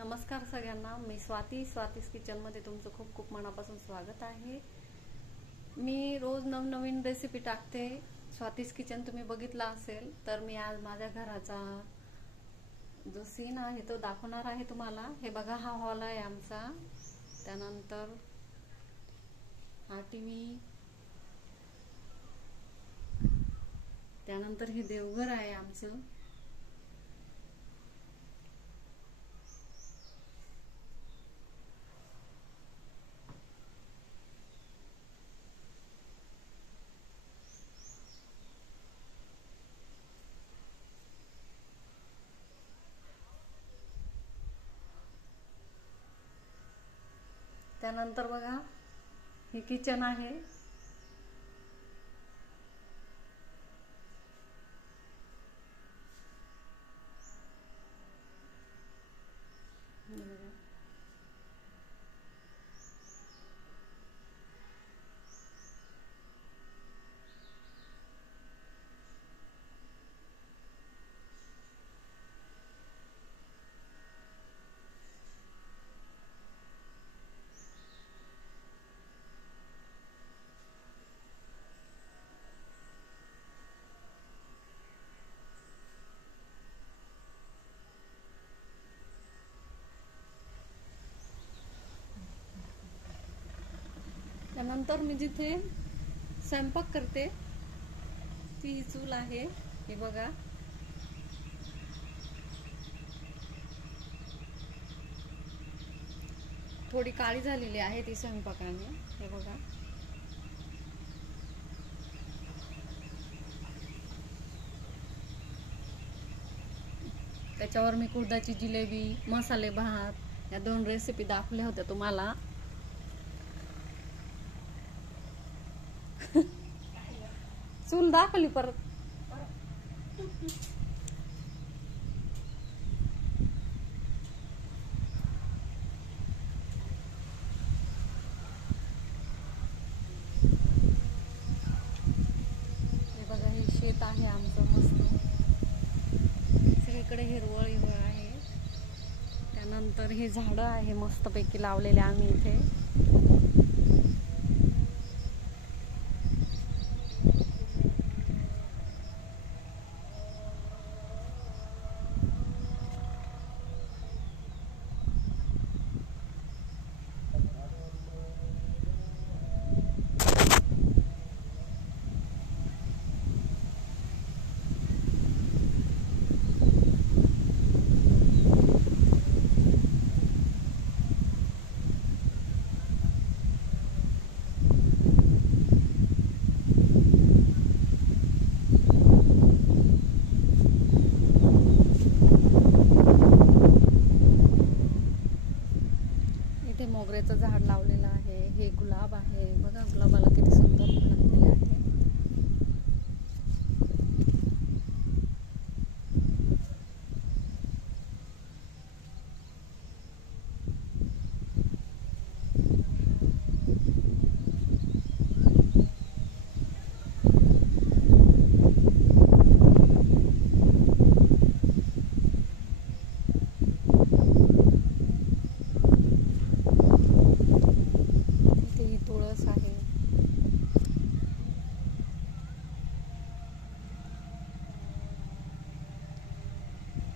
नमस्कार सगळ्यांना, मी स्वातीस किचनमध्ये तुमचं खूप खूप मनापासून स्वागत आहे। मी रोज नवनवीन रेसिपी टाकते। स्वातीस किचन तुम्ही बघितला असेल तर मी आज माझ्या घराचा जो सीन आहे तो दाखवणार आहे तुम्हाला। हे बघा, हा हॉल आहे आमचा, त्यानंतर हा टीव्ही, त्यानंतर हे देवघर आहे आमचं। त्यानंतर बघा, हे किचन आहे। त्यानंतर मी जिथे स्वयंपाक करते ती ही चूल आहे। हे बघा, थोडी काळी झालेली आहे ती स्वयंपाकाने। हे बघा, त्याच्यावर मी कुळथाची जिलेबी, मसाले भात या 2 रेसिपी दाखवल्या होत्या तुम्हाला। चूल दाखवली परत। हे बघा, हे शेत आहे आमचं मस्त, सगळीकडे हिरवळ हिरवळ आहे। त्यानंतर हे झाडं आहे मस्तपैकी लावलेले आम्ही इथे। मोगऱ्याचं झाड लावलेलं आहे। हे गुलाब आहे बघा, गुलाबाला किती सुंदर फुलं आहे।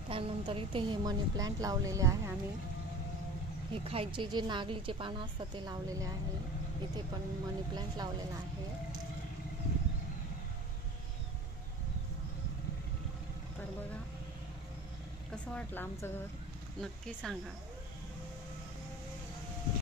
त्यानंतर इथे हे मनी प्लांट लावलेले आहे आम्ही। हे खायचे जे नागलीचे पानं असतात ते लावलेले आहे। इथे पण मनी प्लांट लावलेला आहे। तर बघा, कसं वाटलं आमचं घर, नक्की सांगा।